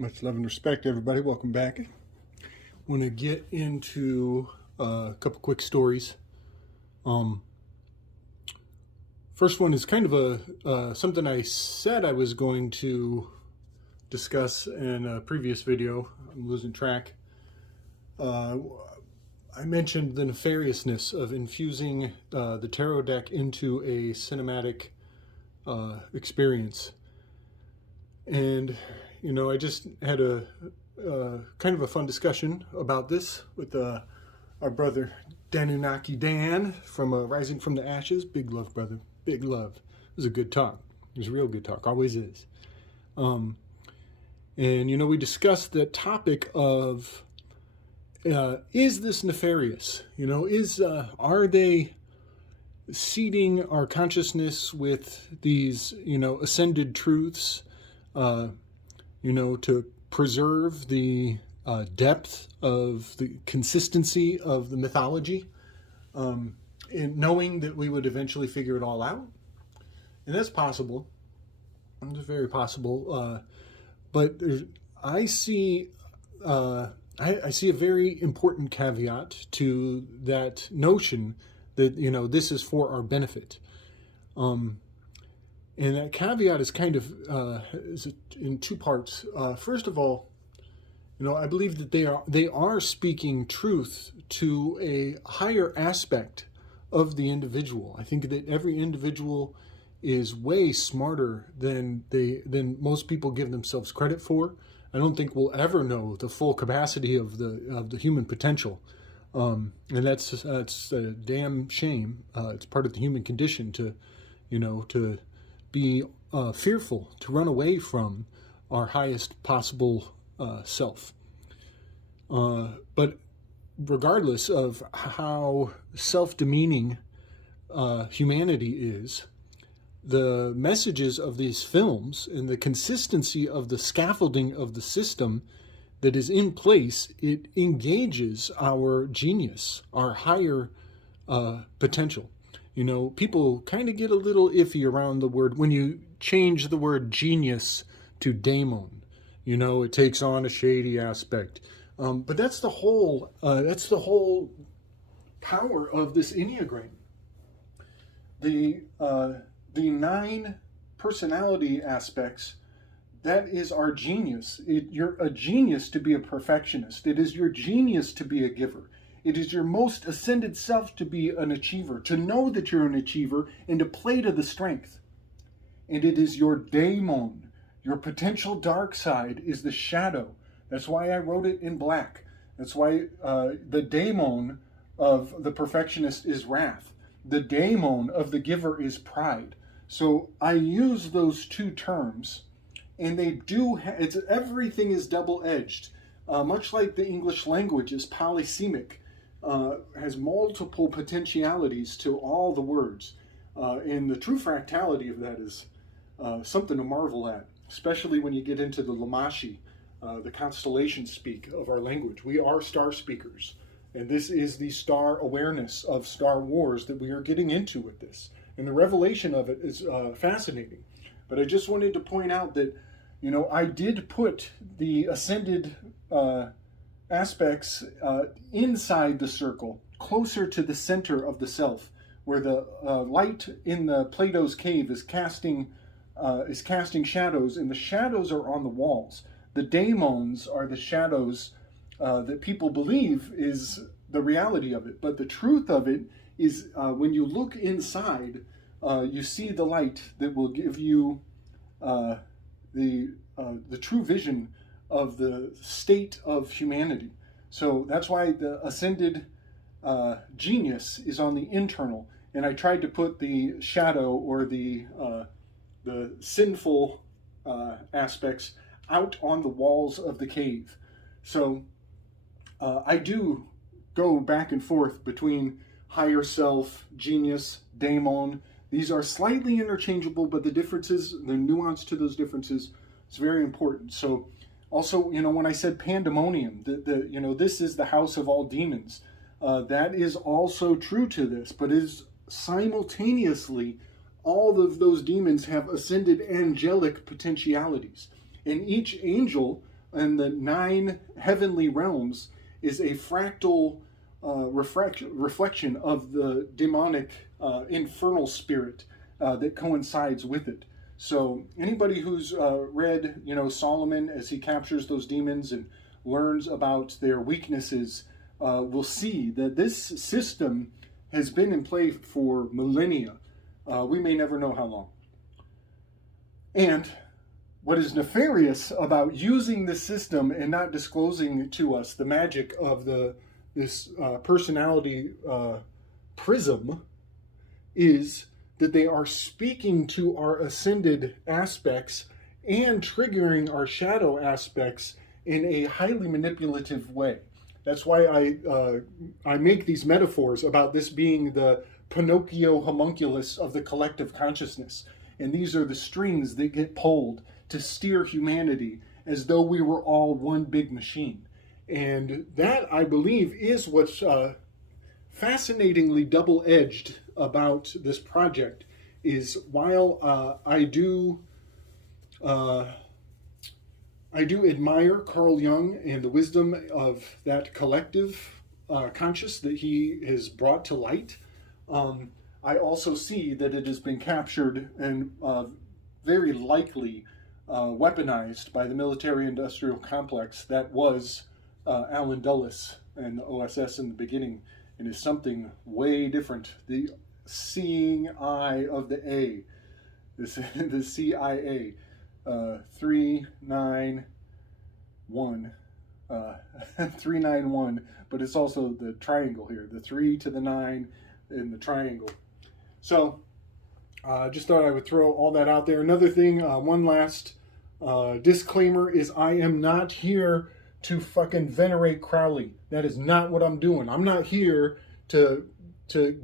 Much love and respect, everybody. Welcome back. Want to get into a couple quick stories. First one is kind of something I said I was going to discuss in a previous video. I'm losing track. I mentioned the nefariousness of infusing the tarot deck into a cinematic experience. And, you know, I just had a kind of a fun discussion about this with our brother Danunaki Dan from Rising from the Ashes. Big love, brother. Big love. It was a good talk. It was a real good talk. Always is. And, you know, we discussed the topic of, is this nefarious? You know, are they seeding our consciousness with these, you know, ascended truths, you know, to preserve the depth of the consistency of the mythology, and knowing that we would eventually figure it all out? And that's possible. It's very possible. But I see I see a very important caveat to that notion that, you know, this is for our benefit. And that caveat is kind of is in two parts. First of all, you know, I believe that they are speaking truth to a higher aspect of the individual. I think that every individual is way smarter than most people give themselves credit for. I don't think we'll ever know the full capacity of the human potential, and that's a damn shame. It's part of the human condition to, you know, to be fearful, to run away from our highest possible self. But regardless of how self-demeaning humanity is, the messages of these films and the consistency of the scaffolding of the system that is in place, it engages our genius, our higher potential. You know, people kind of get a little iffy around the word when you change the word genius to daemon. You know, it takes on a shady aspect. But that's the whole power of this Enneagram. The 9 personality aspects, that is our genius. You're a genius to be a perfectionist. It is your genius to be a giver. It is your most ascended self to be an achiever, to know that you're an achiever and to play to the strength. And it is your daemon, your potential dark side is the shadow. That's why I wrote it in black. That's why the daemon of the perfectionist is wrath. The daemon of the giver is pride. So I use those two terms, and they do, everything is double-edged. Much like the English language is polysemic, has multiple potentialities to all the words. And the true fractality of that is something to marvel at, especially when you get into the Lamashi, the constellation speak of our language. We are star speakers, and this is the star awareness of Star Wars that we are getting into with this. And the revelation of it is fascinating. But I just wanted to point out that, you know, I did put the ascended aspects inside the circle, closer to the center of the self, where the light in the Plato's cave is casting shadows, and the shadows are on the walls. The daemons are the shadows that people believe is the reality of it. But the truth of it is when you look inside, you see the light that will give you the true vision of the state of humanity. So that's why the ascended genius is on the internal. And I tried to put the shadow or the sinful aspects out on the walls of the cave. So I do go back and forth between higher self, genius, daemon. These are slightly interchangeable, but the differences, the nuance to those differences is very important. So also, you know, when I said pandemonium, you know, this is the house of all demons, that is also true to this, but is simultaneously all of those demons have ascended angelic potentialities. And each angel and the 9 heavenly realms is a fractal reflection of the demonic infernal spirit that coincides with it. So anybody who's read, Solomon as he captures those demons and learns about their weaknesses will see that this system has been in play for millennia. We may never know how long. And what is nefarious about using this system and not disclosing to us the magic of this personality prism is that they are speaking to our ascended aspects and triggering our shadow aspects in a highly manipulative way. That's why I make these metaphors about this being the Pinocchio homunculus of the collective consciousness. And these are the strings that get pulled to steer humanity as though we were all one big machine. And that, I believe, is what's fascinatingly double-edged about this project, is while I do admire Carl Jung and the wisdom of that collective conscious that he has brought to light, I also see that it has been captured and very likely weaponized by the military-industrial complex that was Alan Dulles and the OSS in the beginning, and is something way different. The seeing eye of the A, the CIA, 391, 391, but it's also the triangle here, the 3 to the 9 in the triangle. So just thought I would throw all that out there. Another thing, one last disclaimer is I am not here to fucking venerate Crowley. That is not what I'm doing. I'm not here to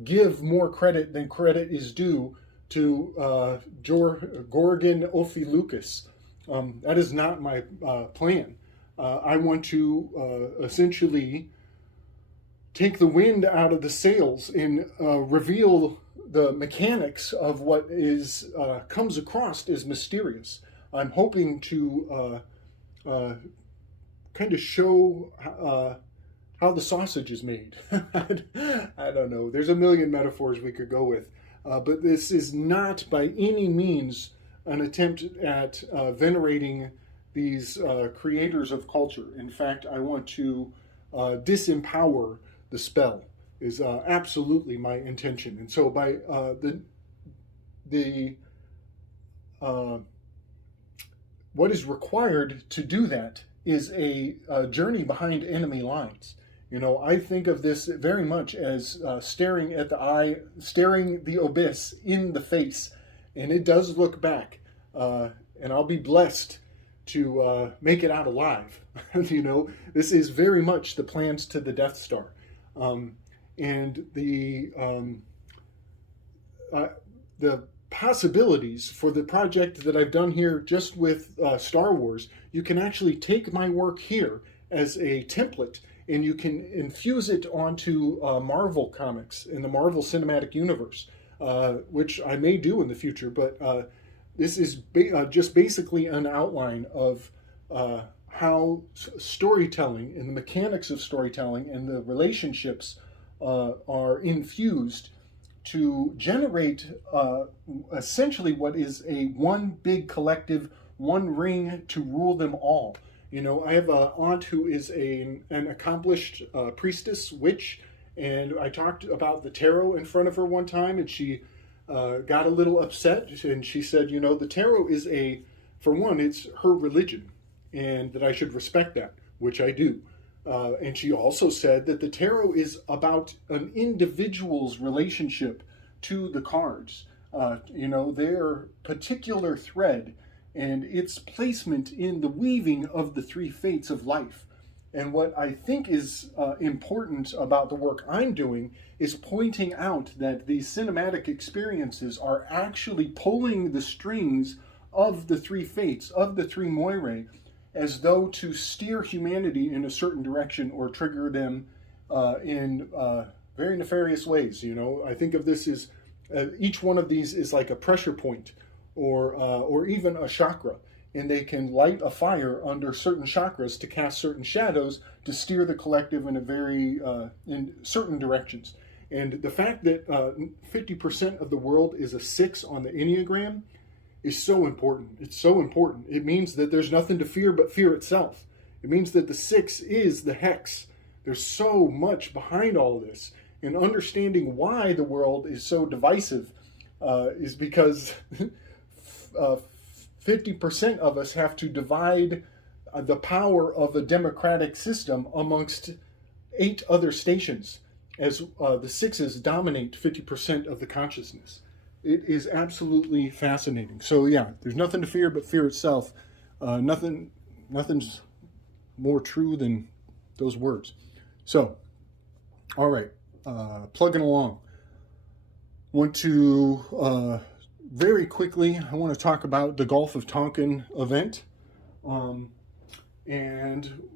give more credit than credit is due to Gorgon Ophiuchus. That is not my plan. I want to essentially take the wind out of the sails and reveal the mechanics of what is comes across as mysterious. I'm hoping to kind of show how the sausage is made. I don't know. There's a million metaphors we could go with. But this is not by any means an attempt at venerating these creators of culture. In fact, I want to disempower the spell is absolutely my intention. And so by what is required to do that is a journey behind enemy lines. I think of this very much as staring at the eye, staring the abyss in the face, and it does look back. And I'll be blessed to make it out alive. This is very much the plans to the Death Star. And the possibilities for the project that I've done here just with Star Wars, you can actually take my work here as a template and you can infuse it onto Marvel comics in the Marvel Cinematic Universe, which I may do in the future, but this is just basically an outline of how storytelling and the mechanics of storytelling and the relationships are infused to generate essentially what is a one big collective, one ring to rule them all. I have an aunt who is an accomplished priestess, witch, and I talked about the tarot in front of her one time, and she got a little upset, and she said, the tarot is for one, it's her religion, and that I should respect that, which I do. And she also said that the tarot is about an individual's relationship to the cards, their particular thread and its placement in the weaving of the three fates of life. And what I think is important about the work I'm doing is pointing out that these cinematic experiences are actually pulling the strings of the three fates, of the three moirae, as though to steer humanity in a certain direction or trigger them in very nefarious ways. I think of this as each one of these is like a pressure point or even a chakra. and they can light a fire under certain chakras to cast certain shadows to steer the collective in a very in certain directions. And the fact that 50% of the world is a 6 on the Enneagram is so important. It's so important. It means that there's nothing to fear but fear itself. It means that the 6 is the hex. There's so much behind all this. And understanding why the world is so divisive is because 50% of us have to divide the power of a democratic system amongst 8 other stations, as the 6s dominate 50% of the consciousness. It is absolutely fascinating. So yeah, there's nothing to fear but fear itself. Nothing's more true than those words. So, all right, plugging along. Want to very quickly, I want to talk about the Gulf of Tonkin event. And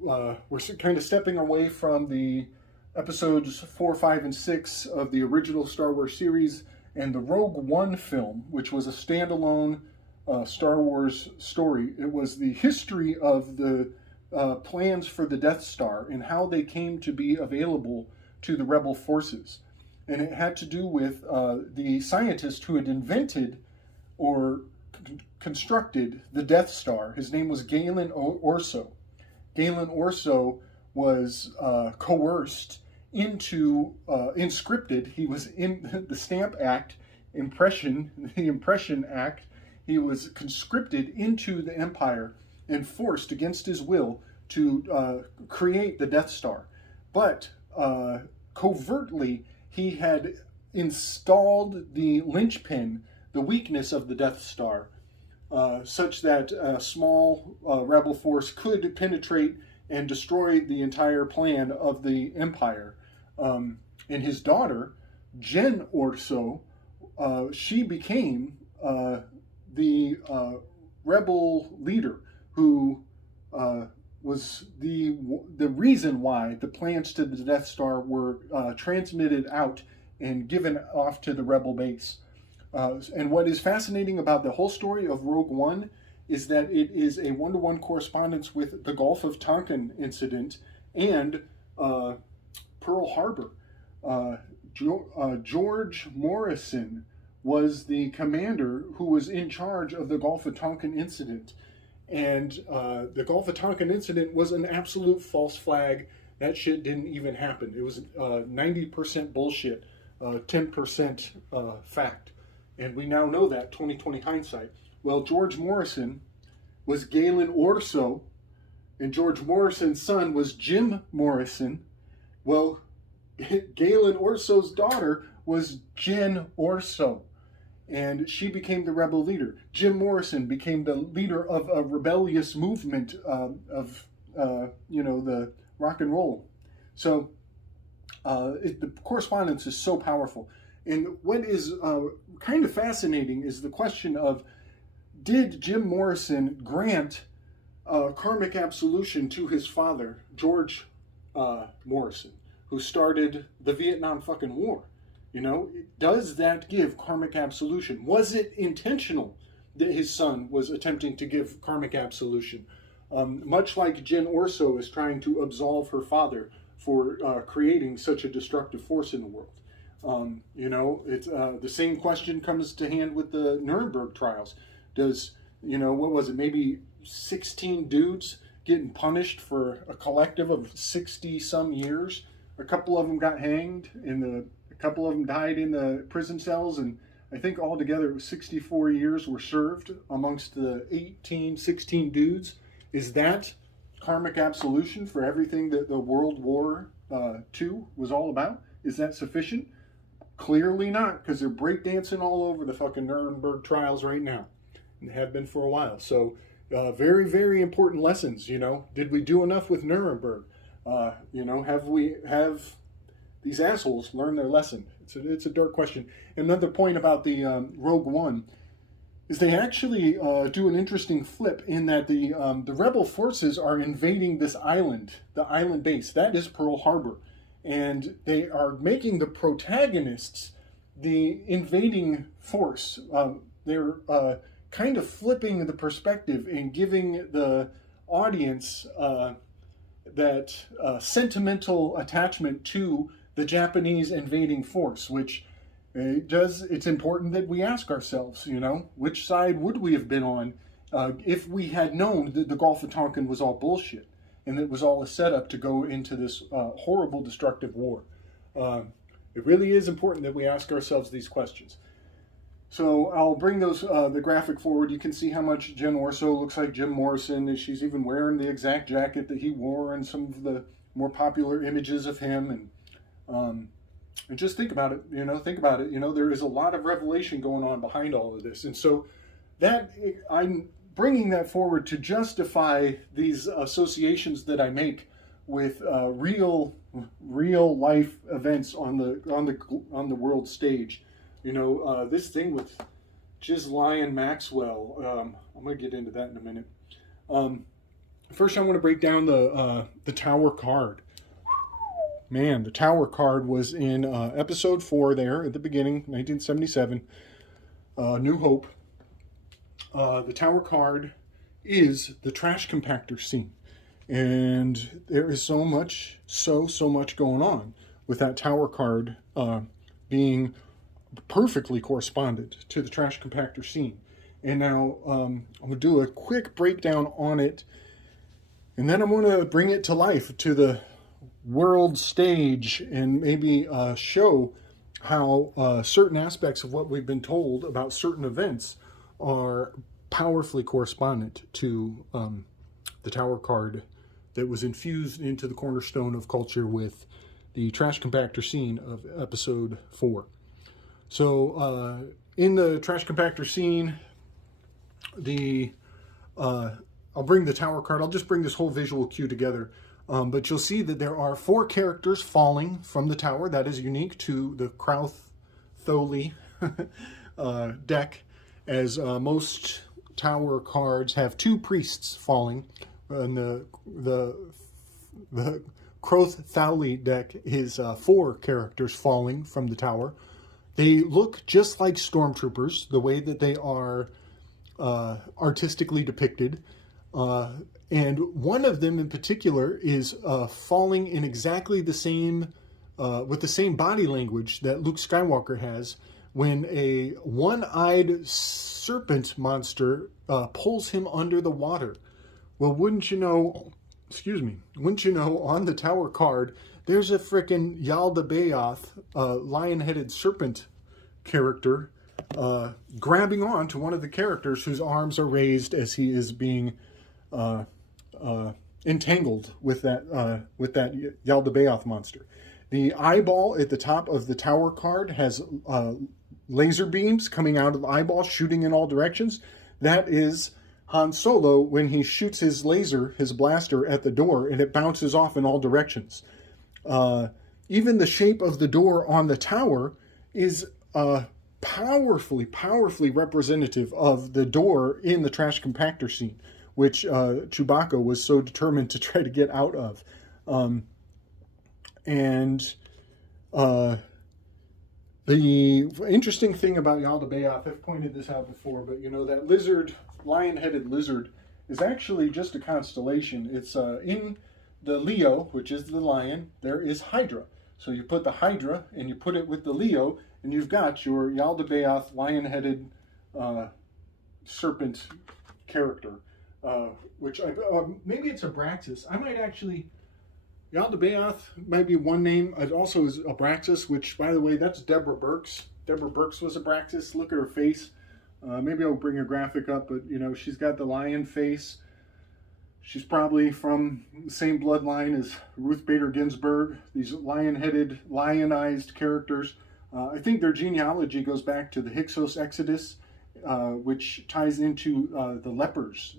we're kind of stepping away from the episodes 4, 5, and 6 of the original Star Wars series and the Rogue One film, which was a standalone Star Wars story. It was the history of the plans for the Death Star and how they came to be available to the rebel forces. And it had to do with the scientist who had invented or constructed the Death Star. His name was Galen Orso. Galen Orso was coerced into, inscripted. He was in the Stamp Act, the Impression Act. He was conscripted into the Empire and forced against his will to create the Death Star. But covertly, he had installed the linchpin, the weakness of the Death Star, such that a small rebel force could penetrate and destroy the entire plan of the Empire. And his daughter, Jen Orso, she became the rebel leader who was the reason why the plans to the Death Star were transmitted out and given off to the rebel base. And what is fascinating about the whole story of Rogue One is that it is a one-to-one correspondence with the Gulf of Tonkin incident and Pearl Harbor. George Morrison was the commander who was in charge of the Gulf of Tonkin incident. And the Gulf of Tonkin incident was an absolute false flag. That shit didn't even happen. It was 90% bullshit, 10% fact. And we now know that, 2020 hindsight. Well, George Morrison was Galen Orso, and George Morrison's son was Jim Morrison. Well, Galen Orso's daughter was Jen Orso, and she became the rebel leader. Jim Morrison became the leader of a rebellious movement of the rock and roll. So the correspondence is so powerful. And what is kind of fascinating is the question of, did Jim Morrison grant karmic absolution to his father, George Morrison, who started the Vietnam fucking War? You know, does that give karmic absolution? Was it intentional that his son was attempting to give karmic absolution? Much like Jen Orso is trying to absolve her father for creating such a destructive force in the world. It's the same question comes to hand with the Nuremberg trials. Does, what was it, maybe 16 dudes getting punished for a collective of 60 some years? A couple of them got hanged, and a couple of them died in the prison cells, and I think altogether it was 64 years were served amongst the 16 dudes. Is that karmic absolution for everything that the World War II was all about? Is that sufficient? Clearly not, because they're breakdancing all over the fucking Nuremberg trials right now, and have been for a while. So very, very important lessons. Did we do enough with Nuremberg? Have these assholes learned their lesson? It's a dark question. Another point about the Rogue One is they actually do an interesting flip in that the rebel forces are invading this island, the island base. That is Pearl Harbor. And they are making the protagonists the invading force. They're kind of flipping the perspective and giving the audience that sentimental attachment to the Japanese invading force, which it's important that we ask ourselves, which side would we have been on if we had known that the Gulf of Tonkin was all bullshit and it was all a setup to go into this horrible, destructive war. It really is important that we ask ourselves these questions. So I'll bring those the graphic forward. You can see how much Jim Orso looks like Jim Morrison. She's even wearing the exact jacket that he wore in some of the more popular images of him. And just think about it, think about it. There is a lot of revelation going on behind all of this. And so that I'm bringing that forward to justify these associations that I make with real life events on the world stage. This thing with Ghislaine Maxwell, I'm going to get into that in a minute. First, I want to break down the Tower card. Man, the Tower card was in episode 4 there at the beginning, 1977, New Hope. The Tower card is the trash compactor scene. And there is so much going on with that Tower card being perfectly corresponded to the trash compactor scene. And now I'm going to do a quick breakdown on it, and then I'm going to bring it to life to the world stage and maybe show how certain aspects of what we've been told about certain events are powerfully correspondent to the Tower card that was infused into the cornerstone of culture with the trash compactor scene of episode 4. So in the trash compactor scene, I'll bring the Tower card. I'll just bring this whole visual cue together. But you'll see that there are 4 characters falling from the tower. That is unique to the Crowth-Thole deck, as most tower cards have 2 priests falling. And the Crowth-Thole deck is 4 characters falling from the tower. They look just like stormtroopers, the way that they are artistically depicted. And one of them in particular is falling in exactly the same, with the same body language that Luke Skywalker has when a one-eyed serpent monster pulls him under the water. Well, wouldn't you know, on the Tower card, there's a frickin' Yaldabaoth, lion-headed serpent character, grabbing on to one of the characters whose arms are raised as he is being entangled with that Yaldabaoth monster. The eyeball at the top of the Tower card has laser beams coming out of the eyeball, shooting in all directions. That is Han Solo when he shoots his blaster at the door, and it bounces off in all directions. Even the shape of the door on the tower is powerfully representative of the door in the trash compactor scene, which Chewbacca was so determined to try to get out of. The interesting thing about Yaldabaoth, I've pointed this out before, but that lizard, lion-headed lizard, is actually just a constellation. It's in the Leo, which is the lion, there is Hydra. So you put the Hydra and you put it with the Leo, and you've got your Yaldabaoth lion-headed serpent character. Which maybe it's Abraxas. I might actually, Yaldabaoth might be one name. It also is Abraxas, which, by the way, that's Deborah Burks. Deborah Burks was Abraxas. Look at her face. Maybe I'll bring a graphic up, but she's got the lion face. She's probably from the same bloodline as Ruth Bader Ginsburg. These lion-headed, lionized characters. I think their genealogy goes back to the Hyksos Exodus, which ties into the lepers.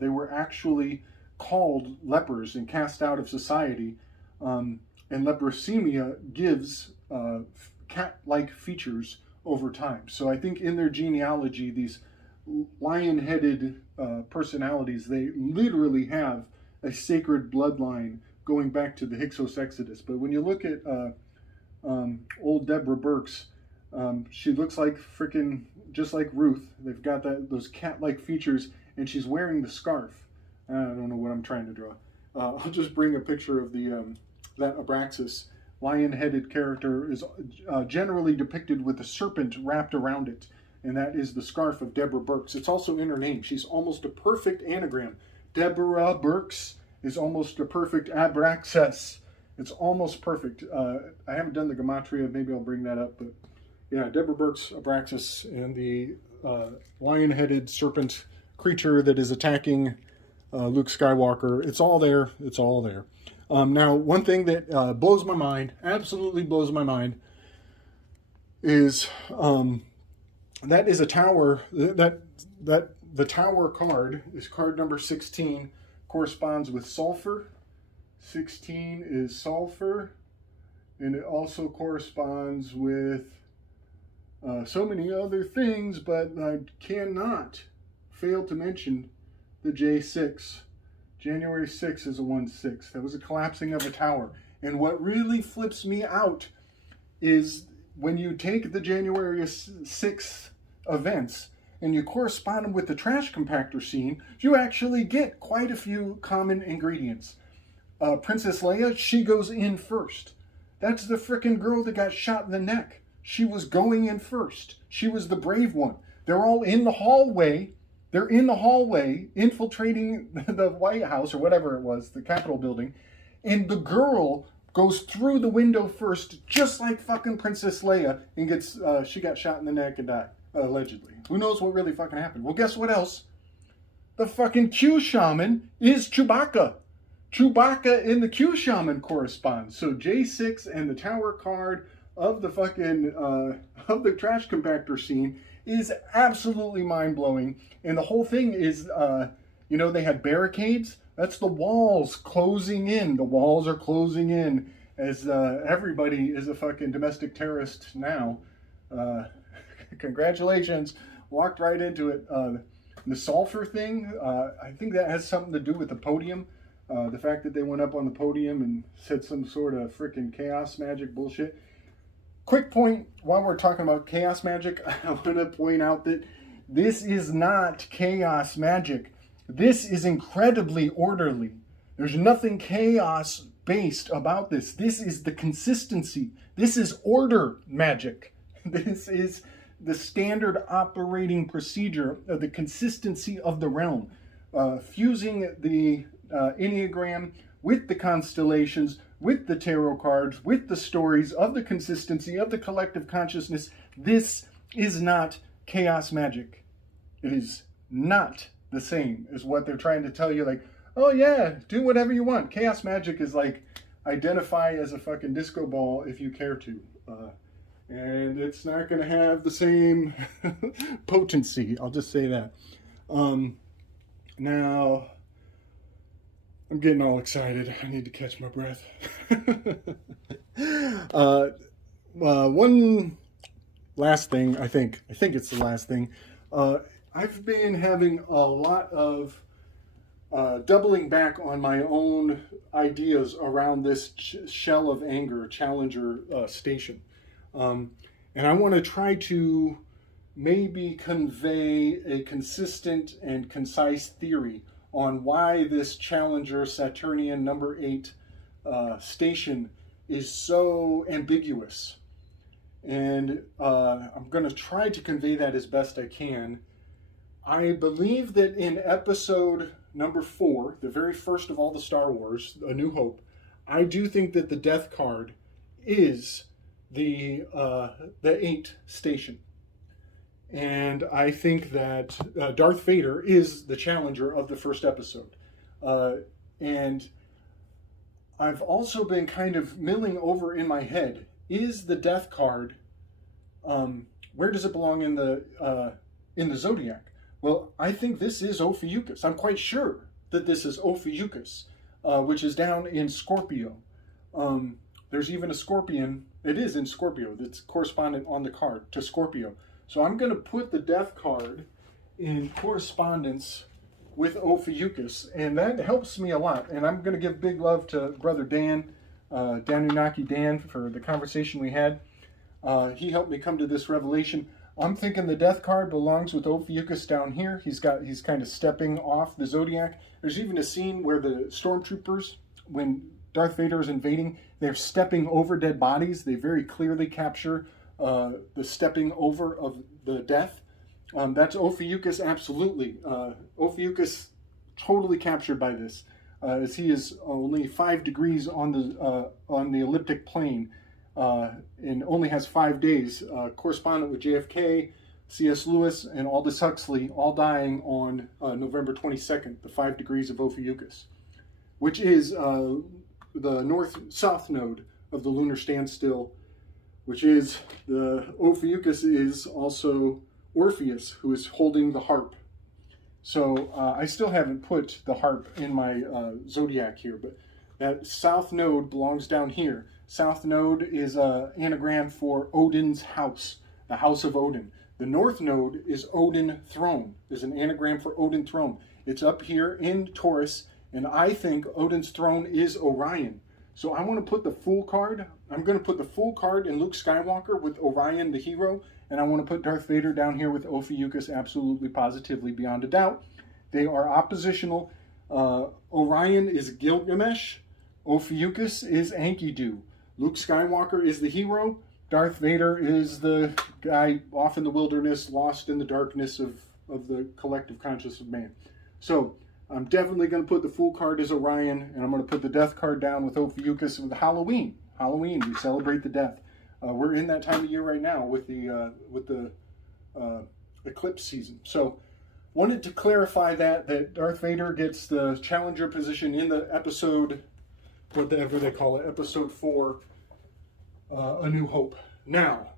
They were actually called lepers and cast out of society, and leprosemia gives cat-like features over time. So I think in their genealogy, these lion-headed personalities, they literally have a sacred bloodline going back to the Hyksos Exodus. But when you look at old Deborah Burks, She looks like freaking just like Ruth. They've got those cat-like features, and she's wearing the scarf. I don't know what I'm trying to draw. I'll just bring a picture of that Abraxas lion-headed character is generally depicted with a serpent wrapped around it, and that is the scarf of Deborah Burks. It's also in her name. She's almost a perfect anagram. Deborah Burks is almost a perfect Abraxas. It's almost perfect. I haven't done the gematria. Maybe I'll bring that up, but yeah, Deborah Burks, Abraxas, and the lion-headed serpent creature that is attacking Luke Skywalker. It's all there. It's all there. Now, one thing that blows my mind, absolutely blows my mind, is that is a tower. That the tower card is card number 16, corresponds with sulfur. 16 is sulfur, and it also corresponds with so many other things, but I cannot fail to mention the J6. January 6th is a 1/6. That was a collapsing of a tower. And what really flips me out is when you take the January 6th events and you correspond them with the trash compactor scene, you actually get quite a few common ingredients. Princess Leia, she goes in first. That's the frickin' girl that got shot in the neck. She was going in first. She was the brave one. They're all in the hallway. They're in the hallway, infiltrating the White House, or whatever it was, the Capitol building, and the girl goes through the window first, just like fucking Princess Leia, and she got shot in the neck and died, allegedly. Who knows what really fucking happened? Well, guess what else? The fucking Q shaman is Chewbacca. Chewbacca and the Q shaman correspond. So J6 and the tower card of the fucking of the trash compactor scene is absolutely mind-blowing. And the whole thing is, they had barricades. That's the walls closing in. The walls are closing in as everybody is a fucking domestic terrorist now. Congratulations. Walked right into it. The sulfur thing, I think that has something to do with the podium. The fact that they went up on the podium and said some sort of freaking chaos magic bullshit. Quick point, while we're talking about chaos magic, I want to point out that this is not chaos magic. This is incredibly orderly. There's nothing chaos-based about this. This is the consistency. This is order magic. This is the standard operating procedure of the consistency of the realm. Fusing the Enneagram with the constellations, with the tarot cards, with the stories of the consistency of the collective consciousness. This is not chaos magic. It is not the same as what they're trying to tell you, like, oh yeah, do whatever you want. Chaos magic is like, identify as a fucking disco ball if you care to. And it's not going to have the same potency. I'll just say that. Now, I'm getting all excited. I need to catch my breath. One last thing, I think it's the last thing. I've been having a lot of doubling back on my own ideas around this Shell of Anger Challenger station. And I want to try to maybe convey a consistent and concise theory on why this Challenger Saturnian number 8 station is so ambiguous. And I'm going to try to convey that as best I can. I believe that in episode number 4, the very first of all the Star Wars, A New Hope, I do think that the Death Card is the 8 station. And I think that Darth Vader is the Challenger of the first episode. And I've also been kind of milling over in my head, is the Death Card, where does it belong in the Zodiac? Well, I think this is Ophiuchus. I'm quite sure that this is Ophiuchus, which is down in Scorpio. There's even a scorpion. It is in Scorpio. That's correspondent on the card to Scorpio. So I'm going to put the Death Card in correspondence with Ophiuchus, and that helps me a lot. And I'm going to give big love to Brother Dan, Danunaki Dan, for the conversation we had. He helped me come to this revelation. I'm thinking the death card belongs with Ophiuchus down here. He's kind of stepping off the Zodiac. There's even a scene where the stormtroopers, when Darth Vader is invading, they're stepping over dead bodies. They very clearly capture the stepping over of the death. That's Ophiuchus, absolutely. Ophiuchus totally captured by this, as he is only 5 degrees on the elliptic plane, and only has 5 days. Correspondent with JFK, C.S. Lewis, and Aldous Huxley, all dying on November 22nd, the 5 degrees of Ophiuchus, which is the north-south node of the lunar standstill, which is the Ophiuchus is also Orpheus, who is holding the harp. So I still haven't put the harp in my zodiac here, but that south node belongs down here. South node is an anagram for Odin's house, the house of Odin. The north node is Odin throne, is an anagram for Odin throne. It's up here in Taurus, and I think Odin's throne is Orion. So I want to put the Fool card. I'm going to put the Fool card in Luke Skywalker with Orion, the hero, and I want to put Darth Vader down here with Ophiuchus, absolutely, positively, beyond a doubt. They are oppositional. Orion is Gilgamesh. Ophiuchus is Enkidu. Luke Skywalker is the hero. Darth Vader is the guy off in the wilderness, lost in the darkness of the collective consciousness of man. So I'm definitely going to put the Fool card as Orion, and I'm going to put the Death card down with Ophiuchus with Halloween. Halloween, we celebrate the death. We're in that time of year right now with the eclipse season. So wanted to clarify that Darth Vader gets the Challenger position in the episode, whatever they call it, episode 4, A New Hope. Now,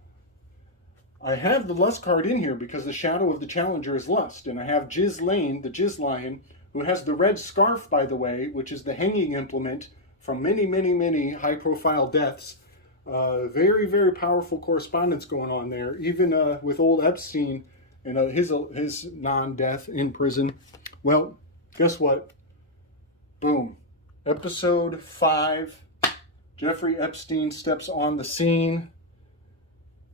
I have the Lust card in here because the shadow of the Challenger is Lust, and I have Jizz Lane, the Jizz Lion, who has the red scarf, by the way, which is the hanging implement from many, many, many high-profile deaths. Very, very powerful correspondence going on there, even with old Epstein and his non-death in prison. Well, guess what? Boom. Episode 5, Jeffrey Epstein steps on the scene.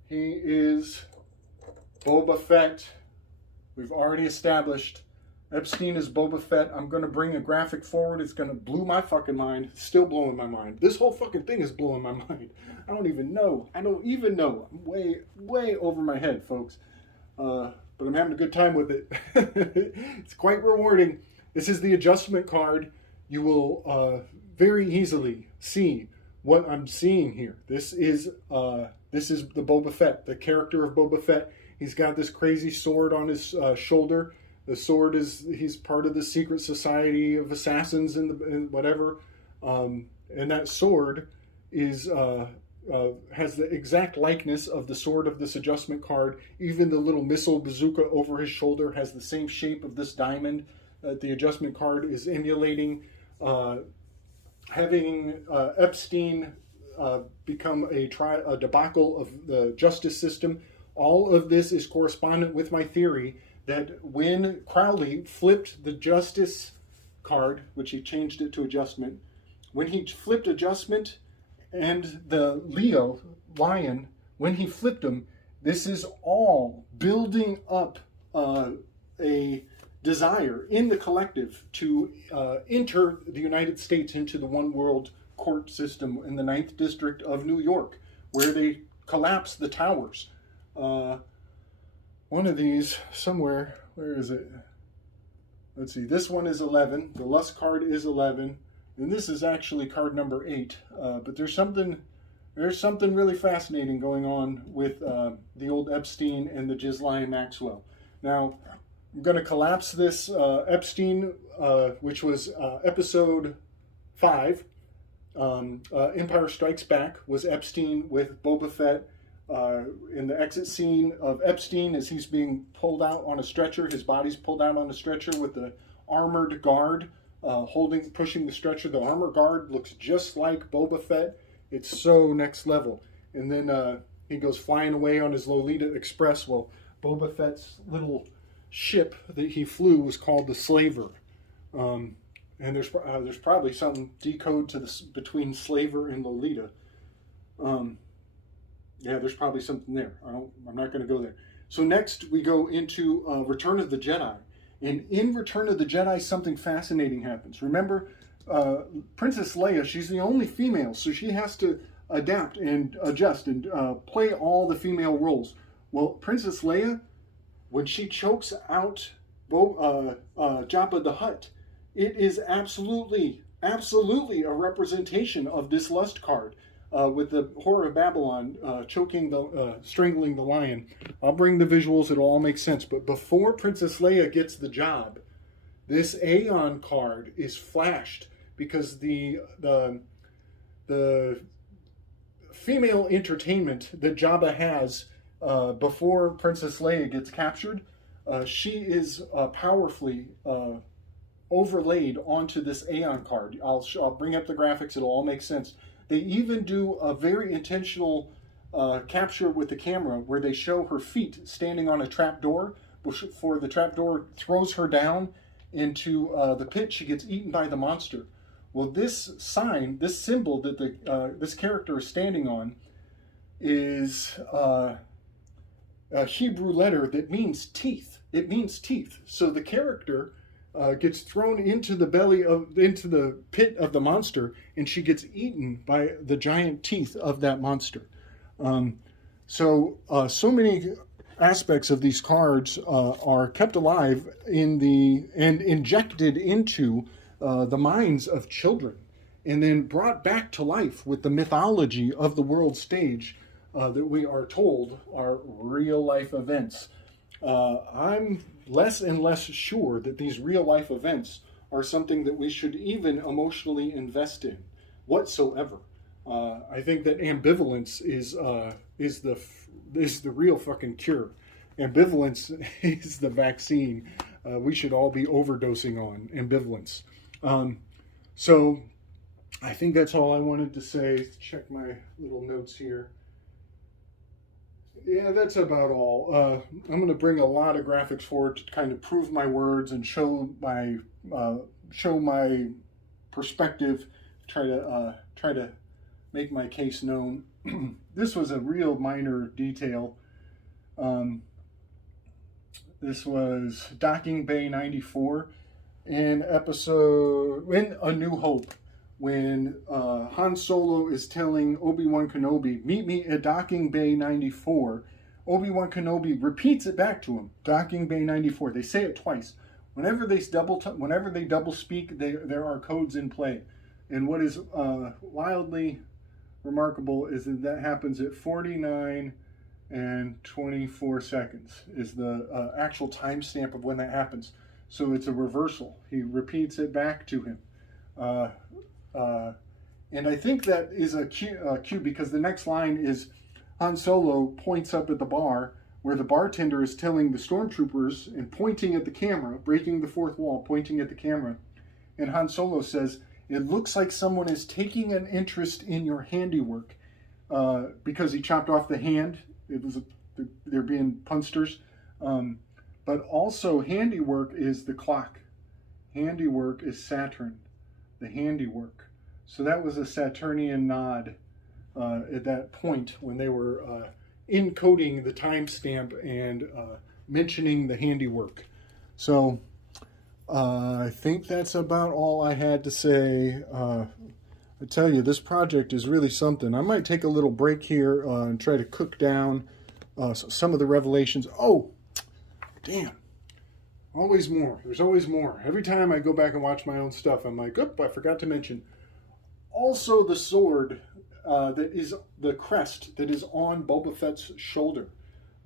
He is Boba Fett. We've already established Epstein is Boba Fett. I'm going to bring a graphic forward. It's going to blow my fucking mind. It's still blowing my mind. This whole fucking thing is blowing my mind. I don't even know. I'm way, way over my head, folks. But I'm having a good time with it. It's quite rewarding. This is the adjustment card. You will very easily see what I'm seeing here. This is the Boba Fett, the character of Boba Fett. He's got this crazy sword on his shoulder. The sword he's part of the secret society of assassins and whatever. And that sword has the exact likeness of the sword of this adjustment card. Even the little missile bazooka over his shoulder has the same shape of this diamond that the adjustment card is emulating. Having Epstein become a debacle of the justice system, all of this is correspondent with my theory that when Crowley flipped the justice card, which he changed it to adjustment, when he flipped adjustment and the Leo, lion, when he flipped them, this is all building up a desire in the collective to enter the United States into the one world court system in the 9th District of New York, where they collapse the towers. One of these somewhere, where is it? Let's see, this one is 11. The Lust card is 11. And this is actually card number 8. But there's something really fascinating going on with the old Epstein and the Ghislaine Maxwell. Now, I'm going to collapse this Epstein, which was episode 5. Empire Strikes Back was Epstein with Boba Fett. In the exit scene of Epstein, as he's being pulled out on a stretcher, his body's pulled out on a stretcher with the armored guard pushing the stretcher. The armored guard looks just like Boba Fett. It's so next level. And then he goes flying away on his Lolita Express. Well, Boba Fett's little ship that he flew was called the Slaver. And there's probably some decode to this between Slaver and Lolita. Yeah, there's probably something there. I'm not going to go there. So next we go into Return of the Jedi, and in Return of the Jedi, something fascinating happens. Remember, Princess Leia, she's the only female, so she has to adapt and adjust and play all the female roles. Well, Princess Leia, when she chokes out Jabba the Hutt, it is absolutely, absolutely a representation of this lust card. With the Whore of Babylon strangling the lion. I'll bring the visuals, it'll all make sense. But before Princess Leia gets the job, this Aeon card is flashed because the female entertainment that Jabba has before Princess Leia gets captured, she is powerfully overlaid onto this Aeon card. I'll bring up the graphics, it'll all make sense. They even do a very intentional capture with the camera where they show her feet standing on a trap door before the trap door throws her down into the pit. She gets eaten by the monster. Well, this sign, this symbol that this character is standing on is a Hebrew letter that means teeth. It means teeth. So the character gets thrown into the pit of the monster, and she gets eaten by the giant teeth of that monster. So many aspects of these cards are kept alive and injected into the minds of children, and then brought back to life with the mythology of the world stage that we are told are real life events. I'm less and less sure that these real life events are something that we should even emotionally invest in whatsoever. I think that ambivalence is the real fucking cure. Ambivalence is the vaccine. We should all be overdosing on ambivalence. So I think that's all I wanted to say. Check my little notes here. Yeah, that's about all. I'm going to bring a lot of graphics forward to kind of prove my words and show my perspective. Try to make my case known. This was a real minor detail. This was Docking Bay 94 in A New Hope, when Han Solo is telling Obi-Wan Kenobi, meet me at Docking Bay 94. Obi-Wan Kenobi repeats it back to him, Docking Bay 94. They say it twice. Whenever they double speak, there are codes in play. And what is wildly remarkable is that happens at 49 and 24 seconds is the actual timestamp of when that happens. So it's a reversal. He repeats it back to him. And I think that is a cue because the next line is Han Solo points up at the bar where the bartender is telling the stormtroopers and pointing at the camera, breaking the fourth wall, pointing at the camera. And Han Solo says, it looks like someone is taking an interest in your handiwork, because he chopped off the hand. They're being punsters. But also handiwork is the clock. Handiwork is Saturn, the handiwork. So that was a Saturnian nod at that point when they were encoding the timestamp and mentioning the handiwork. So I think that's about all I had to say. I tell you, this project is really something. I might take a little break here and try to cook down some of the revelations. Oh, damn. Always more. There's always more. Every time I go back and watch my own stuff, I'm like, oop, I forgot to mention. Also, the sword that is the crest that is on Boba Fett's shoulder.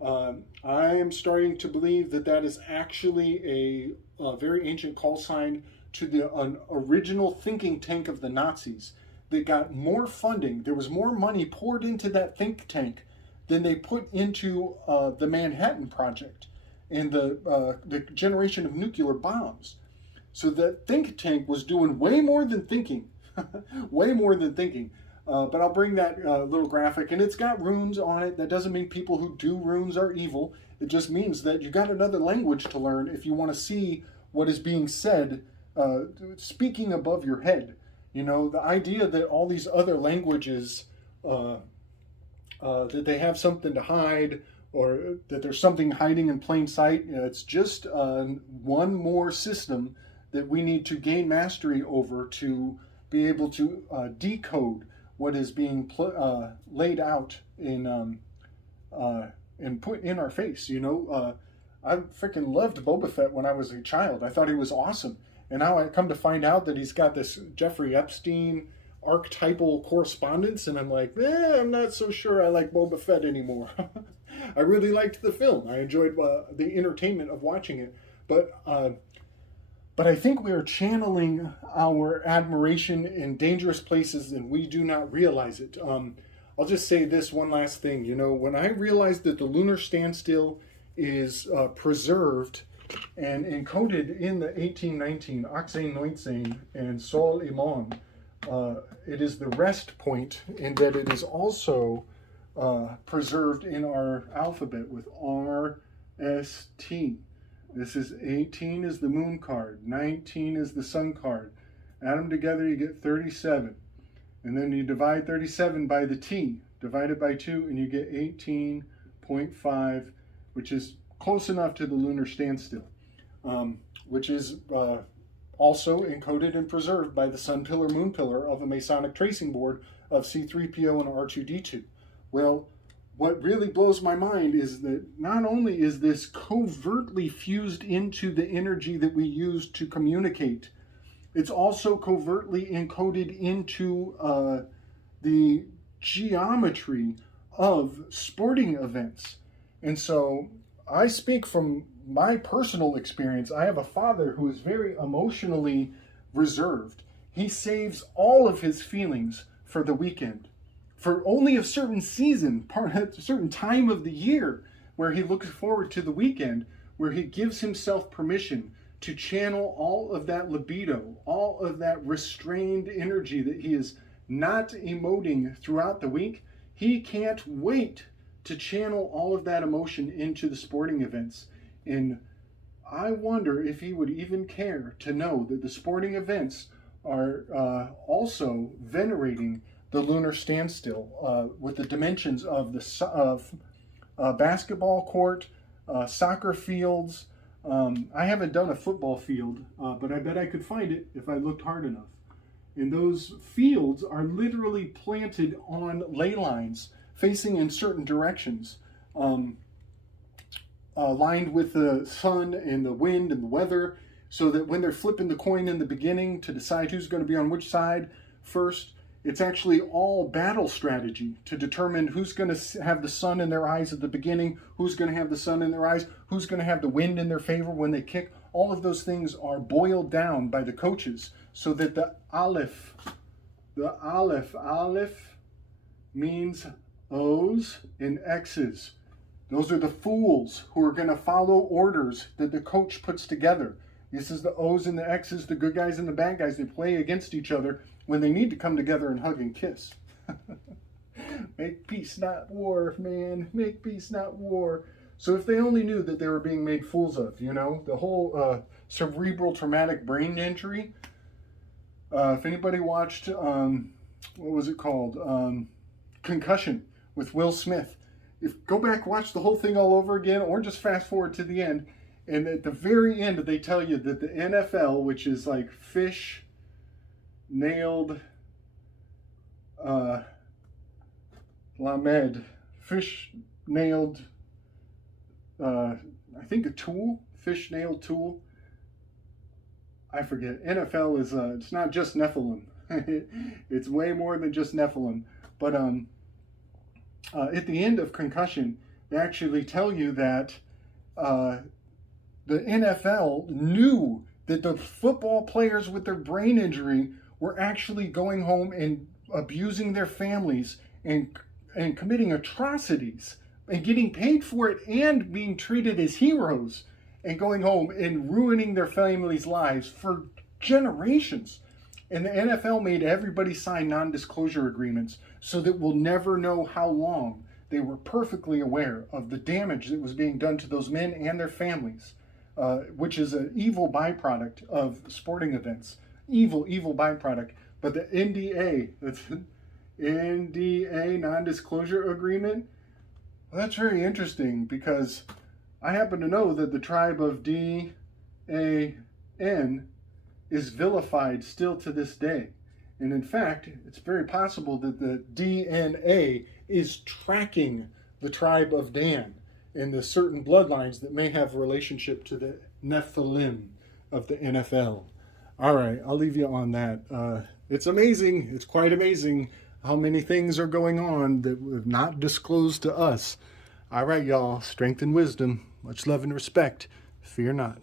I am starting to believe that is actually a very ancient call sign to an original thinking tank of the Nazis that got more funding. There was more money poured into that think tank than they put into the Manhattan Project and the generation of nuclear bombs. So that think tank was doing way more than thinking. Way more than thinking. But I'll bring that little graphic, and it's got runes on it. That doesn't mean people who do runes are evil. It just means that you got another language to learn if you want to see what is being said, speaking above your head. You know, the idea that all these other languages that they have something to hide, or that there's something hiding in plain sight. It's just one more system that we need to gain mastery over to be able to decode what is being laid out and put in our face. I freaking loved Boba Fett when I was a child. I thought he was awesome. And now I come to find out that he's got this Jeffrey Epstein archetypal correspondence, and I'm like, I'm not so sure I like Boba Fett anymore. I really liked the film. I enjoyed the entertainment of watching it, but I think we are channeling our admiration in dangerous places, and we do not realize it. I'll just say this one last thing. When I realized that the lunar standstill is preserved and encoded in the 1819 Oxane Neunzehn and Sol Iman, it is the rest point, in that it is also preserved in our alphabet with RST. This is 18 is the moon card, 19 is the sun card. Add them together, you get 37. And then you divide 37 by the T, divide it by 2, and you get 18.5, which is close enough to the lunar standstill, which is also encoded and preserved by the sun pillar, moon pillar of a Masonic tracing board of C3PO and R2D2. Well, what really blows my mind is that not only is this covertly fused into the energy that we use to communicate, it's also covertly encoded into the geometry of sporting events. And so I speak from my personal experience. I have a father who is very emotionally reserved. He saves all of his feelings for the weekend, for only a certain season, a certain time of the year, where he looks forward to the weekend, where he gives himself permission to channel all of that libido, all of that restrained energy that he is not emoting throughout the week. He can't wait to channel all of that emotion into the sporting events. And I wonder if he would even care to know that the sporting events are also venerating the lunar standstill with the dimensions of the basketball court, soccer fields. I haven't done a football field, but I bet I could find it if I looked hard enough. And those fields are literally planted on ley lines facing in certain directions, lined with the sun and the wind and the weather, so that when they're flipping the coin in the beginning to decide who's going to be on which side first, it's actually all battle strategy to determine who's going to have the sun in their eyes at the beginning, who's going to have the sun in their eyes, who's going to have the wind in their favor when they kick. All of those things are boiled down by the coaches so that the aleph means O's and X's. Those are the fools who are going to follow orders that the coach puts together. This is the O's and the X's, the good guys and the bad guys. They play against each other when they need to come together and hug and kiss. Make peace, not war, man. Make peace, not war. So if they only knew that they were being made fools of, the whole cerebral traumatic brain injury. If anybody watched, what was it called? Concussion with Will Smith. Go back, watch the whole thing all over again, or just fast forward to the end. And at the very end, they tell you that the NFL, which is like fish nailed lamed, fish nailed, I think a tool, fish nailed tool. I forget. NFL is, it's not just Nephilim. It's way more than just Nephilim. But at the end of Concussion, they actually tell you that the NFL knew that the football players with their brain injury were actually going home and abusing their families and committing atrocities and getting paid for it and being treated as heroes and going home and ruining their families' lives for generations. And the NFL made everybody sign non-disclosure agreements so that we'll never know how long. They were perfectly aware of the damage that was being done to those men and their families, which is an evil byproduct of sporting events. Evil byproduct. But the NDA, NDA, non-disclosure agreement. Well, that's very interesting because I happen to know that the tribe of DAN is vilified still to this day. And in fact, it's very possible that the DNA is tracking the tribe of Dan and the certain bloodlines that may have a relationship to the Nephilim of the NFL. All right, I'll leave you on that. It's amazing. It's quite amazing how many things are going on that were not disclosed to us. All right, y'all. Strength and wisdom. Much love and respect. Fear not.